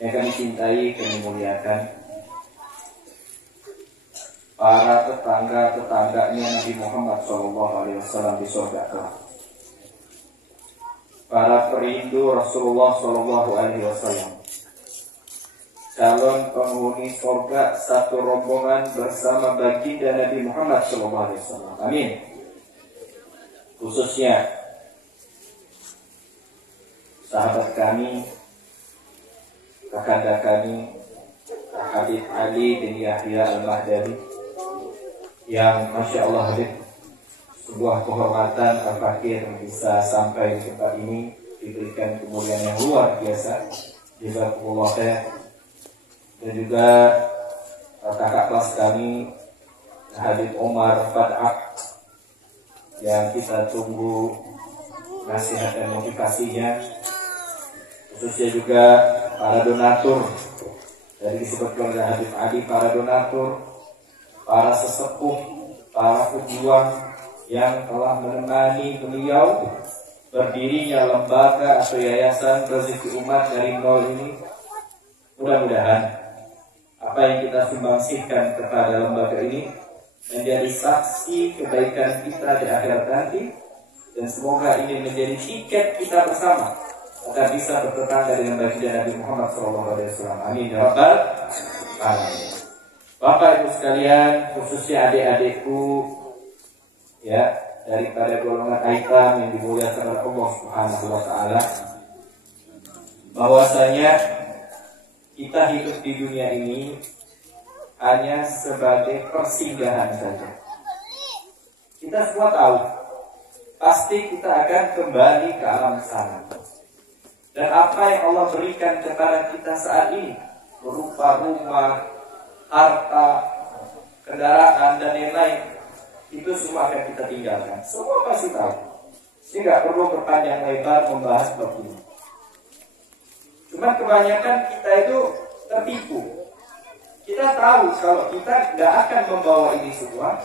yang kami cintai, kami muliakan, para tetangga-tetangganya Nabi Muhammad SAW di surga kelak, para perindu Rasulullah SAW, calon penghuni surga satu rombongan bersama baginda Nabi Muhammad SAW. Amin. Khususnya sahabat kami, kakanda kami, Habib Ali bin Yahya Al-Mahdani, yang Masya Allah Habib, sebuah kehormatan al-fakir bisa sampai di tempat ini, diberikan kemuliaan yang luar biasa. Jazakumullah khair. Dan juga kakak kelas kami Habib Omar Fad'ak, yang kita tunggu nasihat dan motivasinya. Khususnya juga para donatur, dari disebutkan oleh Habib Ali, para donatur, para sesepuh, para pejuang yang telah menemani beliau berdirinya lembaga atau yayasan Rezeki Umat dari nol ini. Mudah-mudahan apa yang kita sumbangsihkan kepada lembaga ini menjadi saksi kebaikan kita di akhirat nanti, dan semoga ini menjadi tiket kita bersama agar bisa bertetangga dengan baginda Nabi Muhammad SAW. Amin ya rabbal alamin. Bapak Ibu sekalian, khususnya adik-adikku ya, daripada golongan aitam yang dimuliakan oleh Allah Subhanahu wa taala, bahwasanya kita hidup di dunia ini hanya sebagai persinggahan saja. Kita semua tahu pasti kita akan kembali ke alam sana. Dan apa yang Allah berikan kepada kita saat ini berupa rumah, harta, kendaraan, dan yang lain, itu semua akan kita tinggalkan. Semua pasti tahu. Sehingga perlu berpanjang lebar membahas bab ini. Cuma kebanyakan kita itu tertipu. Kita tahu kalau kita nggak akan membawa ini semua,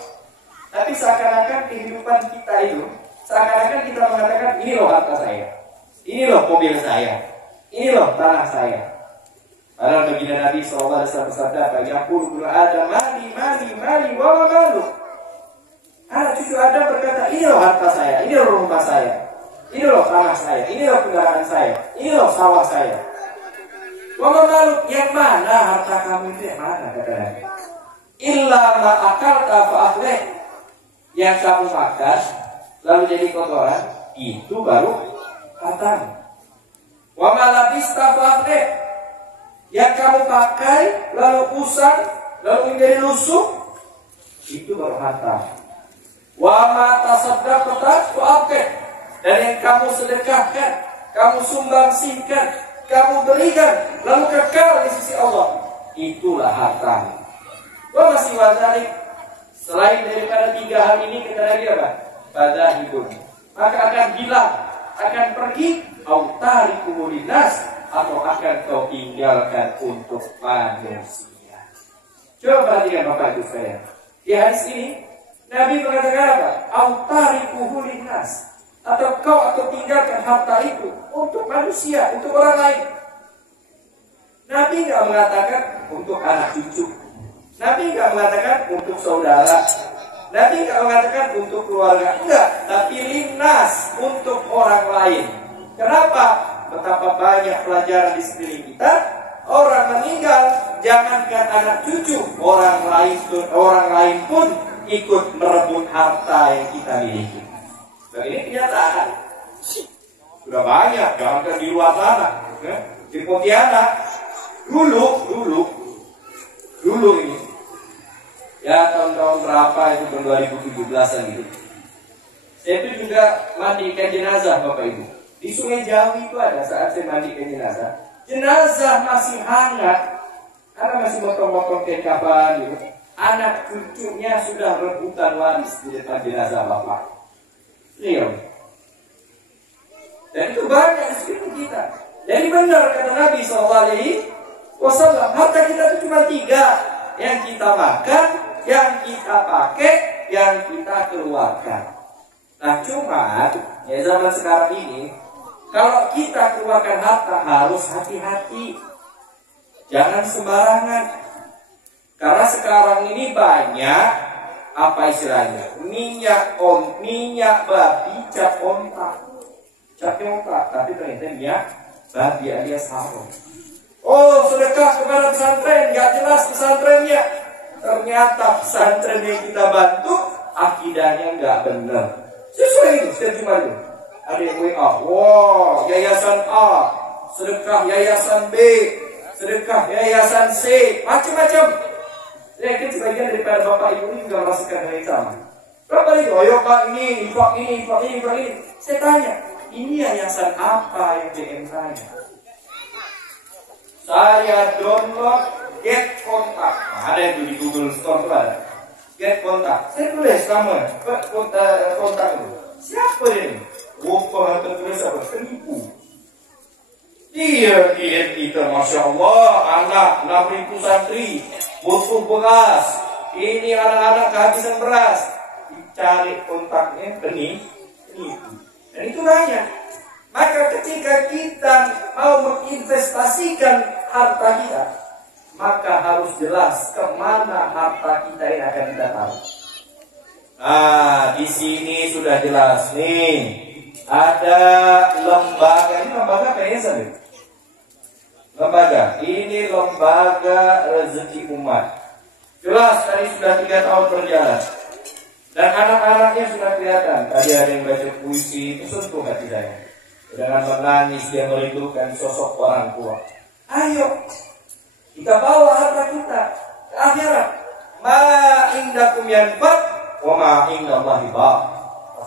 tapi seakan-akan kehidupan kita itu, seakan-akan kita mengatakan, ini loh harta saya, ini loh mobil saya, ini loh tanah saya. Padahal baginda Nabi SAW bersabda, "Yaqulu ibnu Adam, mali, wa malu." Anak cucu Adam berkata, ini loh harta saya, ini loh rumah saya, ini loh tanah saya, ini loh kendaraan saya, ini loh sawah saya. Wa malu, yang mana harta kamu itu, yang mana, kata Nabi? Illa ma akalta fa akhlih. Yang kamu makan lalu jadi kotoran, itu baru hartamu. Wa ma labista fa akhlih. Yang kamu pakai lalu usang, lalu menjadi lusuh, itu baru harta. Wa ma tasaddaqta wa akeh. Dan yang kamu sedekahkan, kamu sumbangsihkan, kamu berikan, lalu kekal di sisi Allah, itulah harta. Wa masih wazalik. Selain daripada tiga hal ini, kita lagi apa? Badahibun. Maka akan hilang, akan pergi, autariku linas, atau akan kau tinggalkan untuk manusia. Coba perhatikan Bapak Ibu saya. Di hadis ini Nabi mengatakan apa? Autariku linas, atau kau tinggalkan harta itu untuk manusia, untuk orang lain. Nabi nggak mengatakan untuk anak cucu. Nabi nggak mengatakan untuk saudara. Nabi nggak mengatakan untuk keluarga. Enggak, tapi linas, untuk orang lain. Kenapa? Betapa banyak pelajaran di sekeliling kita. Orang meninggal, jangankan anak cucu, orang lain pun ikut merebut harta yang kita miliki. Dan ini kenyataan. Sudah banyak, jangankan di luar sana, ya. Di Pontianak, dulu ini, ya tahun-tahun berapa itu, tahun 2017an gitu. Saya itu juga mandikan jenazah Bapak Ibu. Di Sungai Jawi itu ada saat saya mandikan jenazah. Jenazah masih hangat, karena masih motong-motong kain kafan gitu. Anak cucunya sudah rebutan waris di depan jenazah Bapak. Real. Dan itu banyak di sekitar kita. Jadi benar kata Nabi SAW, harta kita itu cuma 3. Yang kita makan, yang kita pakai, yang kita keluarkan. Nah cuma ya zaman sekarang ini, kalau kita keluarkan harta harus hati-hati. Jangan sembarangan. Karena sekarang ini banyak apa istilahnya? Minyak babi cap ontak. Cap ontak, tapi ternyata minyak babi alias haram. Oh, sedekah kepada pesantren, gak jelas pesantrennya. Ternyata pesantren yang kita bantu akidahnya nggak benar. Sesuai itu setiap Jumat itu. Ada yang WA, wow, yayasan A, sedekah yayasan B, sedekah yayasan C, macam-macam. Saya yakin sebagian daripada bapak ibu ini juga merasakan hal yang sama. Berapa itu? Oh ya pak, ini, infak ini. Saya tanya, ini yayasan apa yang DM saya? Saya download Get Kontak. Ada itu di Google Store itu ada. Get Kontak. Saya tulis nama kontak itu. Siapa ini? Rupa tertulis apa? Penipu. Dia kita, Masya Allah, anak 6.000 santri butuh beras. Ini anak-anak kehabisan beras. Dicari kontaknya penipu. Dan itu banyak. Maka ketika kita mau menginvestasikan harta kita, maka harus jelas kemana harta kita ini akan kita taruh. Nah, di sini sudah jelas nih. Ada lembaga, ini lembaga PSN. Lembaga, ini lembaga rezeki umat. Jelas tadi sudah 3 tahun berjalan. Dan anak-anaknya sudah kelihatan. Tadi ada yang baca puisi, itu sentuh hati saya. Dengan menangis dia merindukan sosok orang tua. Ayo kita bawa harta kita ke akhirat. Ma indakum yanfad wa ma indallahi baq.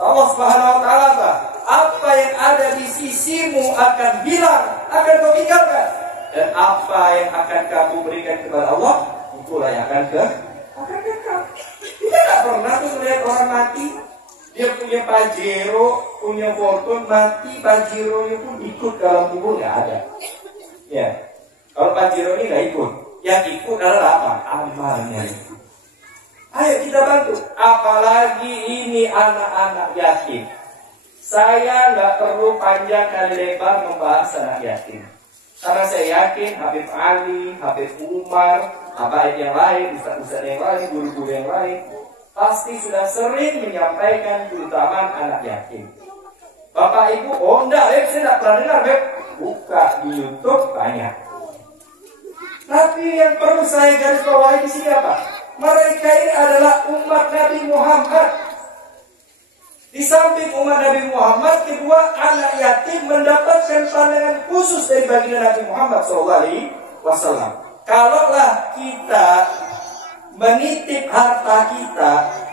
Allah Subhanahu wa taala, apa yang ada di sisimu akan hilang, akan kau tinggalkan, dan apa yang akan kamu berikan kepada Allah itulah yang akan kekal. Kita tidak pernah tuh melihat orang mati. Dia punya Pajero, punya Fortune, mati Pajero-nya pun ikut dalam kubur, nggak ada. Ya, kalau Pajero ini nggak ikut, yang ikut adalah apa? Amalnya. Ayo kita bantu. Apalagi ini anak-anak yatim. Saya nggak perlu panjang dan lebar membahas anak yatim, karena saya yakin Habib Ali, Habib Umar, habaib yang lain, ustaz-ustaz yang lain, guru-guru yang lain pasti sudah sering menyampaikan keutamaan anak yatim. Bapak Ibu, oh enggak, saya tidak pernah dengar, Beb. Buka di YouTube banyak. Tapi yang perlu saya garis bawahi di sini apa? Mereka ini adalah umat Nabi Muhammad. Di samping umat Nabi Muhammad, kedua anak yatim mendapatkan pandangan khusus dari baginda Nabi Muhammad SAW. Kalaulah kita menitip harta kita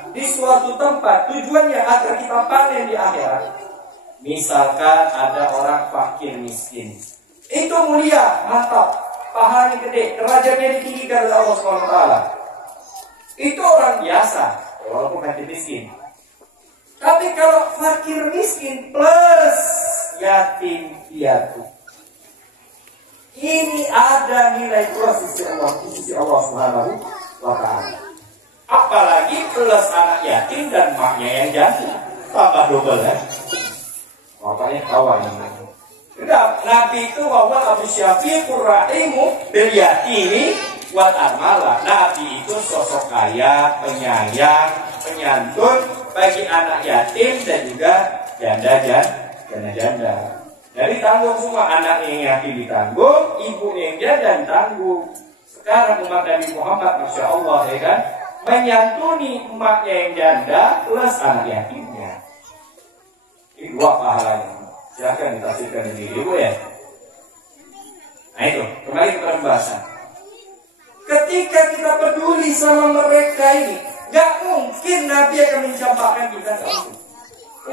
di suatu tempat, tujuannya agar kita panen di akhirat. Misalkan ada orang fakir miskin, itu mulia, mantap, pahalanya gede, derajatnya ditinggikan oleh Allah SWT. Itu orang biasa, walaupun fakir miskin. Tapi kalau fakir miskin plus yatim piatu, ini ada nilai plus di sisi Allah Subhanahu wa ta'ala. Apalagi plus anak yatim dan maknya yang janda, tambah double ya. Bapaknya kawan. Nabi itu wawal Abu Syafiqur rahimu bil yatimi wat amala. Nabi itu sosok kaya, penyayang, penyantun bagi anak yatim dan juga janda-janda. Jadi tanggung semua, anak yang yatim ditanggung, ibu yang janda ditanggung. Sekarang umat Nabi Muhammad, Masya Allah, ya kan, menyantuni emaknya yang janda plus anak yatimnya. Ini 2 pahalanya. Silahkan ditafsirkan ini dulu ya. Nah itu, kembali ke pembahasan. Ketika kita peduli sama mereka ini, gak mungkin Nabi akan mencampakkan kita.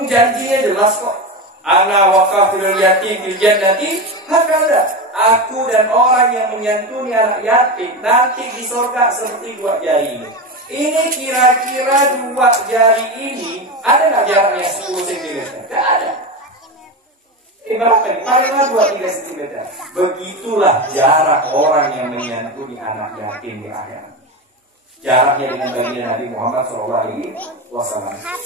Janjinya jelas kok. Ana wakafirul yatim bil jannati hakada. Aku dan orang yang menyantuni anak yatim nanti di surga seperti 2 jari ini. Ini kira-kira 2 jari ini ada nggak jaraknya 10 cm? Tidak ada. Ini berapa ini? Paling 2-3 cm. Begitulah jarak orang yang menyantuni anak yatim di akhirat. Jaraknya dengan baginda Nabi Muhammad SAW.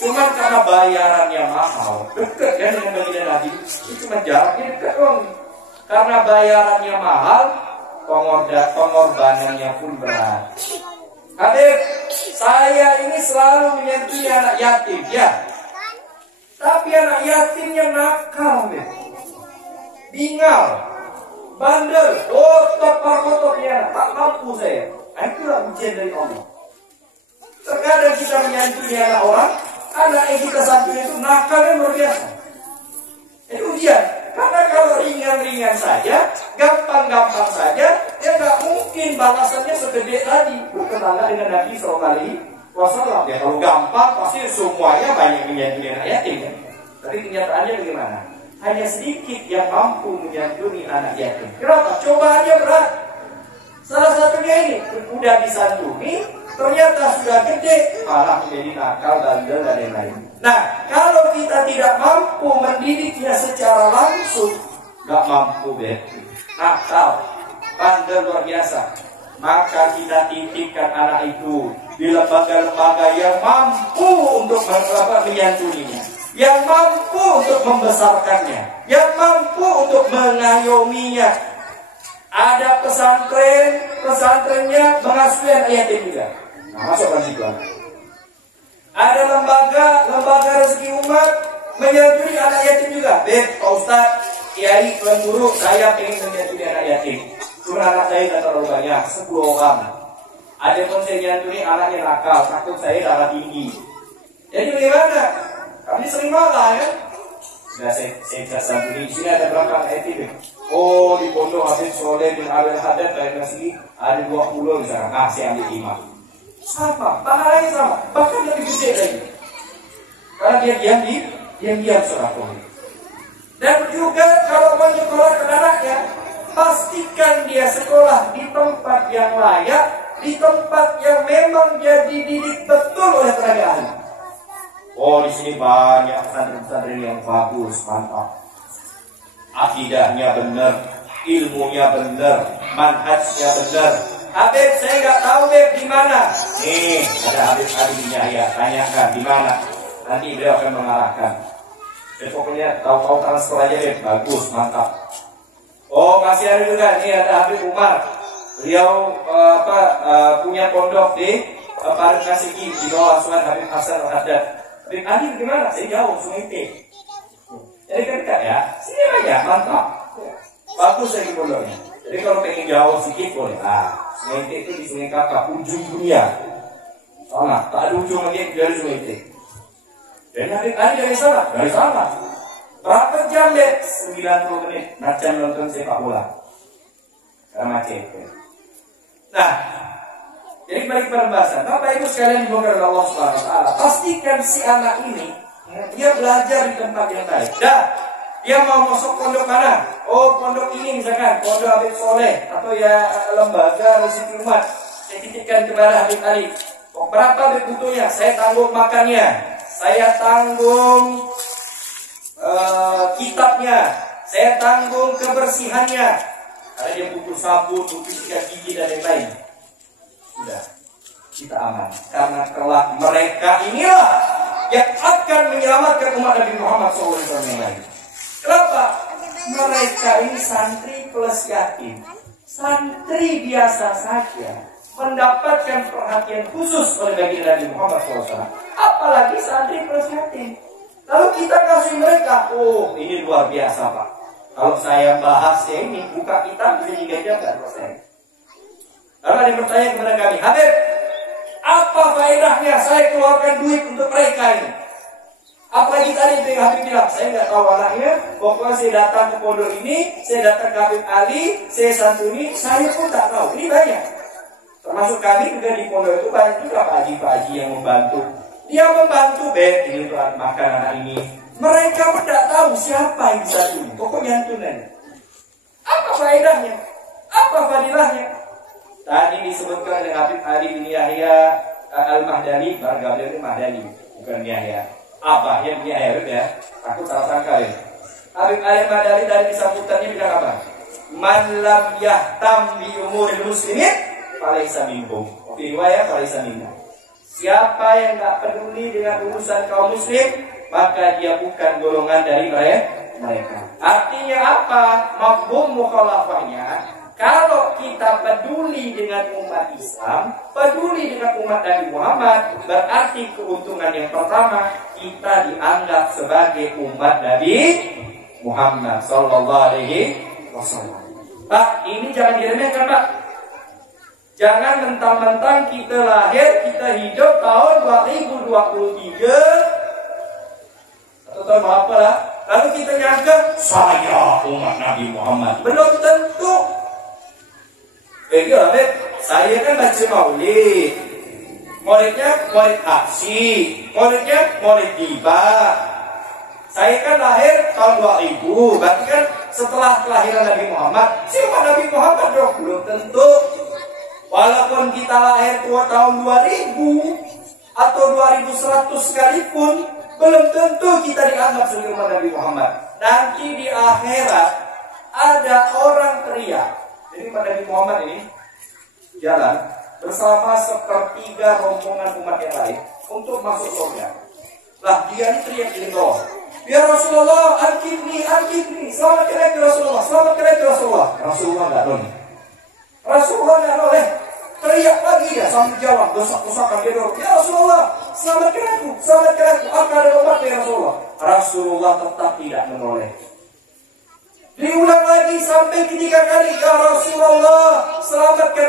Cuma karena bayarannya mahal, dekat ya dengan baginda Nabi. Itu cuma jaraknya dekat dong. Karena bayarannya mahal, pengorbanannya pun berat. Habib, saya ini selalu menyentuh anak yatim, ya. Tapi anak yatimnya nakal, Habib. Bingal, bandel, kotor-kotornya, tak mampu saya. Itulah ujian dari Allah. Terkadang kita menyantuni anak orang, anak yang kita santuni itu nakalnya luar biasa. Itu ujian. Karena kalau ringan-ringan saja, gampang-gampang saja, ya nggak mungkin balasannya segede tadi. Berkenala dengan Nabi SAW. Ya kalau gampang pasti semuanya banyak menyantuni anak yatim. Ya. Tapi kenyataannya bagaimana? Hanya sedikit yang mampu menyantuni anak yatim. Kenapa? Cobaannya berat. Salah satunya ini, udah disantuni, ternyata sudah gede, malah menjadi nakal, bandel, dan lain-lain. Nah, kalau kita tidak mampu mendidiknya secara langsung, nggak mampu deh, nakal, bandel luar biasa, maka kita titipkan anak itu di lembaga-lembaga yang mampu untuk menyantuninya, yang mampu untuk membesarkannya, yang mampu untuk mengayominya. Ada pesantrennya mengasuhi anak yatim juga. Nah, masukkan situ. Ada lembaga rezeki umat menyantuni anak yatim juga. Pak Ustaz, Kiai, Tuan Guru, saya ingin menyantuni anak yatim. Cuma anak saya tidak terlalu banyak, 10 orang. Ada pun saya nyantuni anaknya nakal, takut saya darah tinggi. Jadi bagaimana? Kami sering marah ya. Nah, saya santuni. Di sini ada berapa anak yatim? Oh, di pondok Habib Soleh bin Abdul Haddad dari sini ada 20 misalnya. Ah, saya ambil 5. Sama, pahalanya sama, bahkan lebih gede lagi. Karena dia diam seorang pondok. Dan juga kalau menyekolahkan anaknya, pastikan dia sekolah di tempat yang layak, di tempat yang memang dia dididik betul oleh tenaga ahli. Oh, di sini banyak pesantren-pesantren yang bagus, mantap. Akidahnya benar, ilmunya benar, manhajnya benar. Habib, saya nggak tahu Habib di mana. Nih, ada Habib Ali bin Yahya, tanyakan di mana. Nanti beliau akan mengarahkan. Pokoknya tahu-tahu transfer aja Habib, bagus, mantap. Oh, masih ada juga. Nih ada Habib Umar. Beliau punya pondok di Parit Nasiki di bawah asuhan Habib Hasan Al-Haddad. Habib Ali gimana? Saya jauh, Sungai T. Jadi kan dekat ya, sini aja, mantap. Bagus lagi pondoknya. Jadi kalau pengen jauh sedikit boleh. Sungai T itu di Sungai Kakak, ujung dunia. Sana, tak ada ujung lagi dari Sungai T. Dan Habib Ali dari sana, berapa jam deh? 90 menit, macam nonton sepak bola. Karena macet. Nah, jadi balik pada pembahasan. Bapak Ibu sekalian dimuliakan oleh Allah SWT. Pastikan si anak ini dia belajar di tempat yang baik. Dan dia mau masuk pondok mana? Oh, pondok ini misalkan, pondok Habib Soleh atau ya lembaga rezeki umat. Saya titipkan kepada Habib Ali. Oh, berapa Habib butuhnya? Saya tanggung makannya, saya tanggung kitabnya, saya tanggung kebersihannya. Karena dia butuh sabun, butuh sikat gigi dan lain-lain. Sudah, kita aman. Karena kelak mereka inilah yang akan menyelamatkan umat Nabi Muhammad SAW. Kenapa? Mereka ini santri plus yatim. Santri biasa saja mendapatkan perhatian khusus oleh baginda Nabi Muhammad SAW. Apalagi santri plus yatim. Lalu kita kasih mereka, oh ini luar biasa Pak. Kalau saya bahas ya ini, buka kitab bisa 3 jam gak selesai. Lalu ada yang bertanya kepada kami, Habib, apa faedahnya saya keluarkan duit untuk mereka ini? Apalagi tadi Habib bilang, saya nggak tahu anaknya, pokoknya saya datang ke pondok ini, saya datang ke Habib Ali, saya santuni, saya pun tak tahu. Ini banyak. Termasuk kami juga di pondok itu banyak juga Pak Haji yang membantu. Dia membantu, ini untuk makan anak ini. Mereka pun tidak tahu siapa yang disantuni, pokoknya santunan. Apa faedahnya? Apa fadilahnya? Tadi disebutkan oleh Habib Ali bin Yahya Al-Mahdani, Barga beliau itu Mahdani, bukan Yahya. Abahnya bin Yahya ya, aku salah sangka ya. Habib Ali Mahdani dari sambutannya bilang apa? Man lam yahtam bi umuril muslimin falaysa minhum. Riwayat falaysa minhum. Siapa yang tak peduli dengan urusan kaum muslim, maka dia bukan golongan dari mereka. Artinya apa? Mafhum mukhalafahnya, kalau kita dengan umat Islam, peduli dengan umat Nabi Muhammad, berarti keuntungan yang pertama, kita dianggap sebagai umat Nabi Muhammad Sallallahu Alaihi Wasallam. Pak, ini jangan diremehkan, Pak. Jangan mentang-mentang kita lahir, kita hidup tahun 2023 atau tahun berapa lah, lalu kita nyangka saya umat Nabi Muhammad. Belum tentu. Bagaimana? Saya kan baca maulid. Maulidnya maulid aksi, maulidnya maulid tiba. Saya kan lahir tahun 2000, berarti kan setelah kelahiran Nabi Muhammad. Siapa Nabi Muhammad dong? Belum tentu. Walaupun kita lahir tahun 2000 atau 2100 sekalipun, belum tentu kita dianggap sebagai umat Nabi Muhammad. Nanti di akhirat ada orang teriak. Jadi umat Nabi Muhammad ini jalan bersama sepertiga rombongan umat yang lain untuk masuk surga. Lah dia ini teriak di bawah. Ya Rasulullah, al-kibni, selamatkan aku Rasulullah, selamatkan aku Rasulullah. Rasulullah nggak boleh. Rasulullah nggak boleh. Teriak lagi ya sambil jalan, dosak-dosakan dia dorong. Ya Rasulullah, selamatkan aku, akan ada obat ya Rasulullah. Rasulullah tetap tidak menoleh. Diulang lagi sampai ketiga kali, ya Rasulullah, selamatkan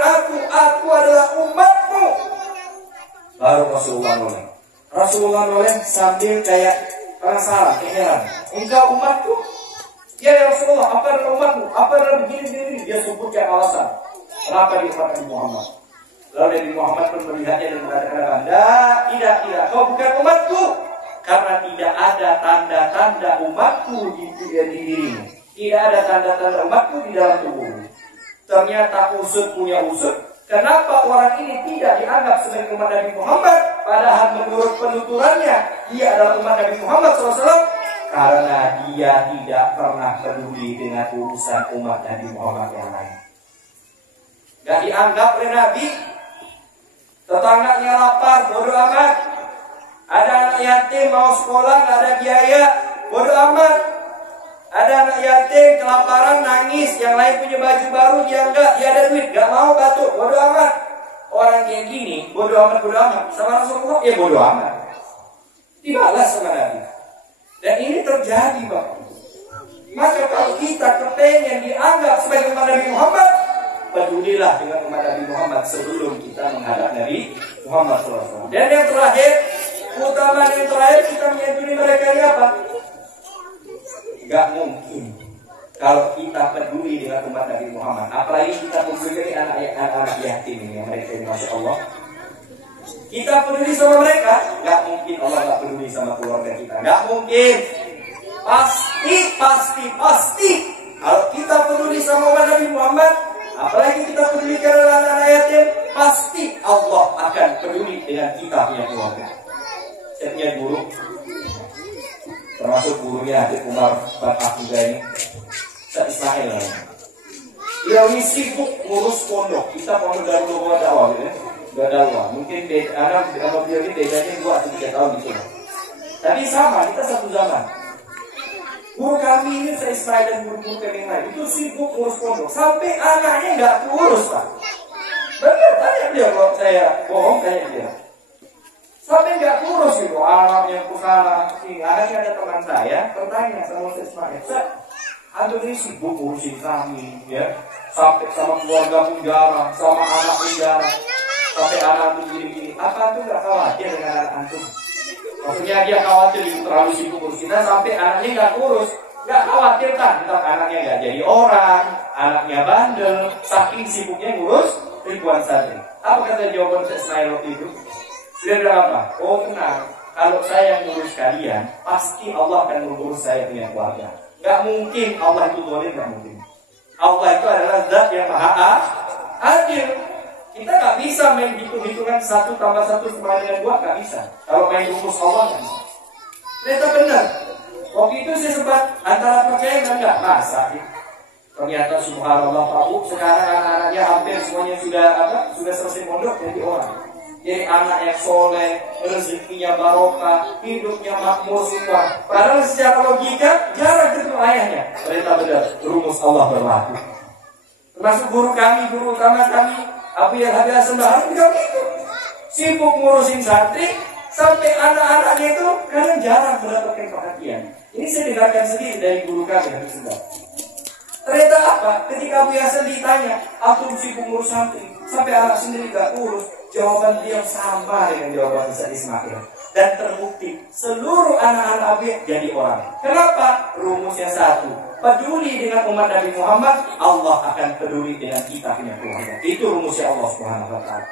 aku adalah umatmu. Baru Rasulullah noleh. Rasulullah noleh sambil kayak penasaran, heran. Engkau umatku? Ya Rasulullah, apa adalah umatmu? Apa adalah begini? Dia sebutkan alasan. Kenapa dia umat Nabi Muhammad? Lalu Nabi Muhammad pun melihatnya dan mengatakan, tidak, kau bukan umatku. Karena tidak ada tanda-tanda umatku di dirimu. Tidak ada tanda-tanda umatku di dalam tubuhmu. Ternyata usut punya usut. Kenapa orang ini tidak dianggap sebagai umat Nabi Muhammad? Padahal menurut penuturannya, dia adalah umat Nabi Muhammad SAW. Karena dia tidak pernah peduli dengan urusan umat Nabi Muhammad yang lain. Gak dianggap oleh Nabi. Tetangganya lapar, bodoh amat. Ada anak yatim mau sekolah, gak ada biaya, bodoh amat. Ada anak yatim kelaparan nangis, yang lain punya baju baru, dia enggak, dia ada duit, gak mau batuk, bodoh amat. Orang kayak gini, bodoh amat. Sama Rasulullah, ya bodoh amat. Dibalas sama Nabi. Dan ini terjadi, Bapak. Maka kalau kita kepengen dianggap sebagai umat Nabi Muhammad, pedulilah dengan umat Nabi Muhammad sebelum kita menghadap Nabi Muhammad SAW. Dan yang terakhir, keutamaan yang terakhir, kita menyantuni mereka ini apa? Gak mungkin kalau kita peduli dengan umat Nabi Muhammad, apalagi kita peduli anak-anak yatim ini, mereka ini, Masya Allah. Kita peduli sama mereka, gak mungkin Allah gak peduli sama keluarga kita. Gak mungkin. Pasti. Kalau kita peduli sama umat Nabi Muhammad, apalagi kita peduli karena anak-anak yatim, pasti Allah akan peduli dengan kita punya keluarga. Saya punya guru, termasuk gurunya Habib Umar Bapak juga ini, Ustaz Ismail. Dia ini sibuk ngurus pondok. Kita pondok dari Luar Dakwah, gitu ya. Dakwah. Mungkin anak sama beliau ini bedanya 2 atau 3 tahun gitu. Tapi sama, kita satu zaman. Guru kami ini, saya Ismail dan guru-guru kami yang lain, itu sibuk ngurus pondok. Sampai anaknya nggak keurus, Pak. Benar, tanya dia kalau saya bohong, tanya dia. Sampai nggak keurus gitu, anaknya kusana. Anaknya ada teman saya, bertanya sama saya Ismail, Ustaz, antum ini sibuk ngurusin kami, ya. Sampai sama keluarga pun jarang, sama anak pun jarang. Sampai anak antum gini-gini. Apa antum nggak khawatir dengan anak antum? Maksudnya dia khawatir itu terlalu sibuk urus kita sampai anaknya nggak urus. Nggak khawatir kan? Entah anaknya nggak jadi orang, anaknya bandel, saking sibuknya ngurus ribuan santri. Apa kata jawaban saya Ismail waktu itu? Dia bilang apa? Oh tenang, kalau saya ngurus kalian, pasti Allah akan mengurus saya punya keluarga. Nggak mungkin Allah itu zalim, nggak mungkin. Allah itu adalah zat yang maha adil. Kita nggak bisa main hitung-hitungan 1 tambah 1 sama dengan 2, nggak bisa. Kalau main rumus Allah nggak bisa. Ternyata benar. Waktu itu saya sempat antara percaya dan nggak masa. Ternyata subhanallah Pak Bu, sekarang anak-anaknya hampir semuanya sudah selesai pondok jadi orang. Jadi anak yang soleh, rezekinya barokah, hidupnya makmur semua. Padahal secara logika jarang ketemu ayahnya. Ternyata benar, rumus Allah berlaku. Termasuk guru kami, guru utama kami, Abu yang Habib Hasan Bahar juga gitu. Sibuk ngurusin santri, sampai anak-anaknya itu kadang jarang mendapatkan perhatian. Ini saya dengarkan sendiri dari guru kami Habib Sudah. Ternyata apa? Ketika Abu Hasan ditanya, aku sibuk ngurus santri, sampai anak sendiri gak urus. Jawaban dia sama dengan jawaban Ustaz Ismail. Dan terbukti seluruh anak-anak Abu jadi orang. Kenapa? Rumusnya satu. Peduli dengan umat Nabi Muhammad, Allah akan peduli dengan kita punya keluarga. Itu rumusnya Allah Subhanahu wa taala.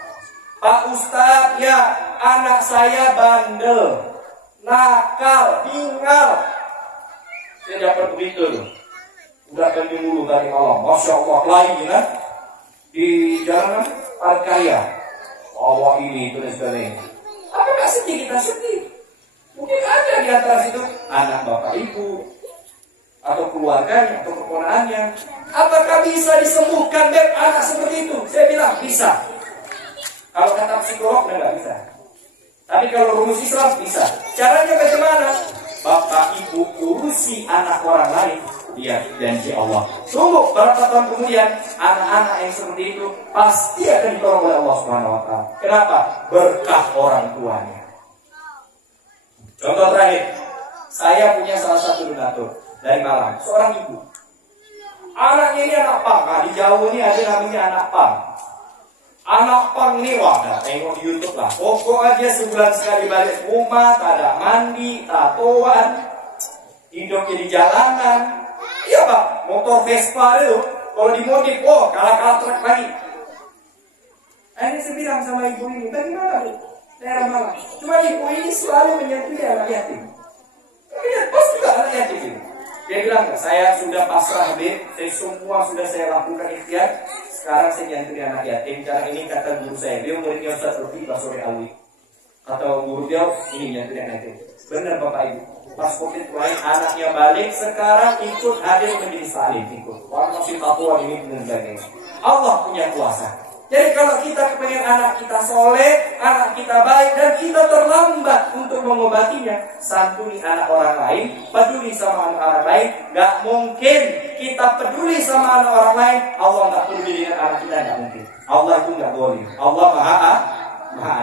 Pak Ustadz, ya anak saya bandel, nakal, tinggal. Saya dapat begitu tuh. Udah ganti mulu dari Allah. Masya Allah, lain kan? Di jalanan Karya. Allah ini itu dan sebagainya. Apakah sedih kita sedih? Mungkin ada di antara situ anak bapak ibu atau keluarganya atau keponakannya. Apakah bisa disembuhkan anak seperti itu? Saya bilang bisa. Kalau kata psikolog nggak bisa. Tapi kalau rumus Islam bisa. Caranya bagaimana? Bapak ibu urusi anak orang lain, dia janji Allah. Tunggu berapa tahun kemudian anak-anak yang seperti itu pasti akan ditolong oleh Allah Subhanahu wa taala. Kenapa? Berkah orang tuanya. Contoh terakhir, saya punya salah satu donatur dari Malang, seorang ibu. Anaknya ini anak pang. Nah, di Jawa ini ada namanya anak pang. Anak pang ini wah, tengok di YouTube lah. Pokok aja sebulan sekali balik rumah, tak ada mandi, tatoan, hidupnya di jalanan. Iya Pak, motor Vespa itu kalau dimodif, oh kalah truk lagi. Akhirnya saya bilang sama ibu ini, bagaimana Bu? Daerah Malang. Cuma ibu ini selalu menyantuni anak yatim. Lihat, bos juga anak yatim ini. Dia bilang, saya sudah pasrah Habib, semua sudah saya lakukan ikhtiar. Sekarang saya nyantuni anak yatim. Karena ini kata guru saya, dia muridnya Ustaz Rufi Basori Alwi. Atau guru dia, ini nyantuni anak yatim. Benar Bapak Ibu. Pas COVID kemarin anaknya balik, sekarang ikut hadir menjadi salim ikut. Orang masih Papua ini dan sebagainya. Allah punya kuasa. Jadi kalau kita kepengen anak kita soleh, anak kita baik, dan kita terlambat untuk mengobatinya, santuni anak orang lain, peduli sama anak orang lain. Gak mungkin kita peduli sama anak orang lain, Allah gak peduli dengan anak kita, gak mungkin. Allah itu gak boleh. Allah maha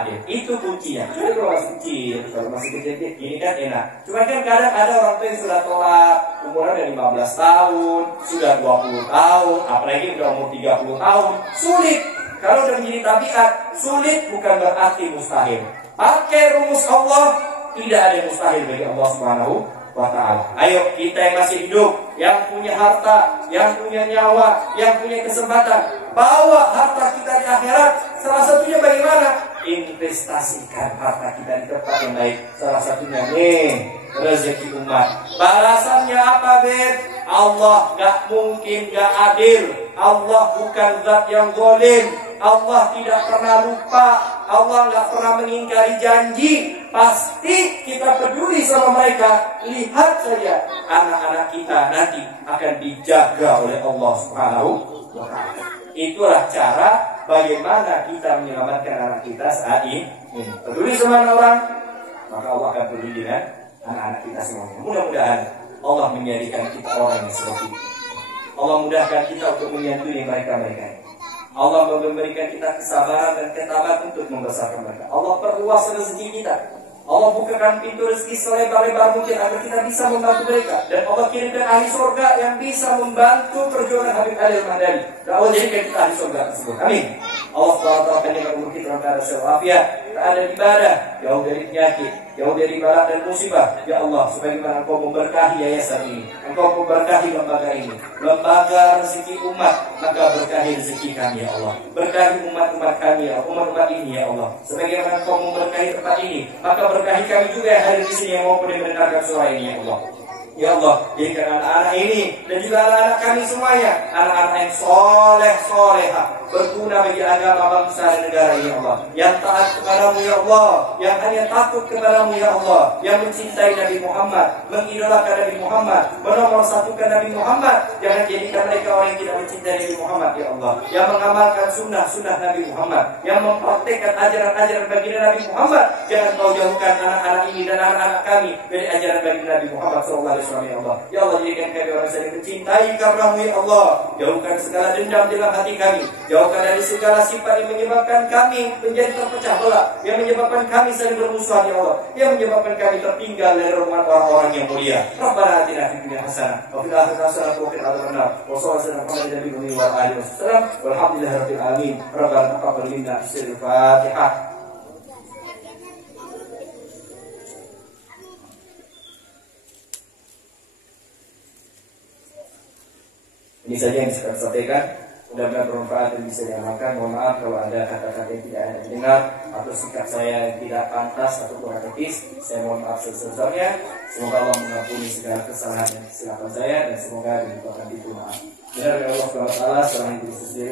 adil. Itu kuncinya. Cuma kalau masih kecil, kalau masih kecil ini kan enak. Cuma kan kadang ada orang tua yang sudah telat, umurnya udah 15 tahun, sudah 20 tahun, apalagi udah umur 30 tahun, sulit. Kalau udah menjadi tabiat, sulit bukan berarti mustahil. Pakai rumus Allah, tidak ada yang mustahil bagi Allah Subhanahu wa ta'ala. Ayo kita yang masih hidup, yang punya harta, yang punya nyawa, yang punya kesempatan, bawa harta kita di akhirat. Salah satunya bagaimana? Investasikan harta kita di tempat yang baik. Salah satunya nih, rezeki umat. Balasannya apa Beb? Allah gak mungkin gak adil. Allah bukan zat yang zalim. Allah tidak pernah lupa. Allah gak pernah mengingkari janji. Pasti kita peduli sama mereka. Lihat saja anak-anak kita nanti akan dijaga oleh Allah Subhanahu wa ta'ala. Itulah cara bagaimana kita menyelamatkan anak kita saat ini. Peduli sama anak orang, maka Allah akan peduli dengan anak-anak kita semuanya. Mudah-mudahan Allah menjadikan kita orang yang seperti itu. Allah mudahkan kita untuk menyantuni mereka-mereka. Allah memberikan kita kesabaran dan ketabahan untuk membesarkan mereka. Allah perluas rezeki kita. Allah bukakan pintu rezeki selebar-lebar mungkin agar kita bisa membantu mereka. Dan Allah kirimkan ahli surga yang bisa membantu perjuangan Habib Ali Al-Madani. Dan Allah jadikan kita ahli surga tersebut. Amin. Allah SWT panjangkan umur kita dalam keadaan sehat, tak ada ibadah, jauh dari penyakit, jauh dari balak dan musibah. Ya Allah, sebagaimana Engkau memberkahi yayasan ini, Engkau memberkahi lembaga ini, lembaga rezeki umat, maka berkahi rezeki kami ya Allah. Berkahi umat-umat kami ya, umat-umat ini ya Allah. Sebagaimana Engkau memberkahi tempat ini, maka berkahi kami juga yang hadir di sini yang maupun yang mendengarkan suara ini ya Allah. Ya Allah, jadikan anak-anak ini dan juga anak-anak kami semuanya anak-anak yang soleh-soleha, berguna bagi agama bangsa dan negara ini ya Allah. Yang taat kepadamu ya Allah, yang hanya takut kepadamu ya Allah, yang mencintai Nabi Muhammad, mengidolakan Nabi Muhammad, menomorsatukan Nabi Muhammad. Jangan jadikan mereka orang yang tidak mencintai Nabi Muhammad ya Allah, yang mengamalkan sunnah-sunnah Nabi Muhammad, yang mempraktekkan ajaran-ajaran baginda Nabi Muhammad. Jangan kau jauhkan anak-anak ini dan anak-anak kami dari ajaran baginda Nabi Muhammad SAW. suami Allah. Ya Allah, jadikan kami orang saling mencintai karena-Mu ya Allah. Jauhkan segala dendam dalam hati kami. Jauhkan dari segala sifat yang menyebabkan kami menjadi terpecah belah, yang menyebabkan kami saling bermusuhan ya Allah, yang menyebabkan kami tertinggal dari rumah orang-orang yang mulia. Rabbana atina fid dunya hasanah wa fil akhirati hasanah wa qina adzabannar. Wa sallallahu alaihi wa sallam. Walhamdulillahirabbil alamin. Rabbana taqabbal minna Al-Fatihah. Ini saja yang bisa saya sampaikan. Mudah-mudahan bermanfaat dan bisa diamalkan. Mohon maaf kalau ada kata-kata yang tidak ada dengar atau sikap saya yang tidak pantas atau kurang etis. Saya mohon maaf sebesar-besarnya. Semoga Allah mengampuni segala kesalahan dan kesilapan saya, dan semoga dilimpahkan itu maaf. Benar ya Allah SWT. Selain itu sendiri.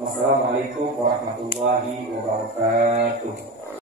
Wassalamualaikum warahmatullahi wabarakatuh.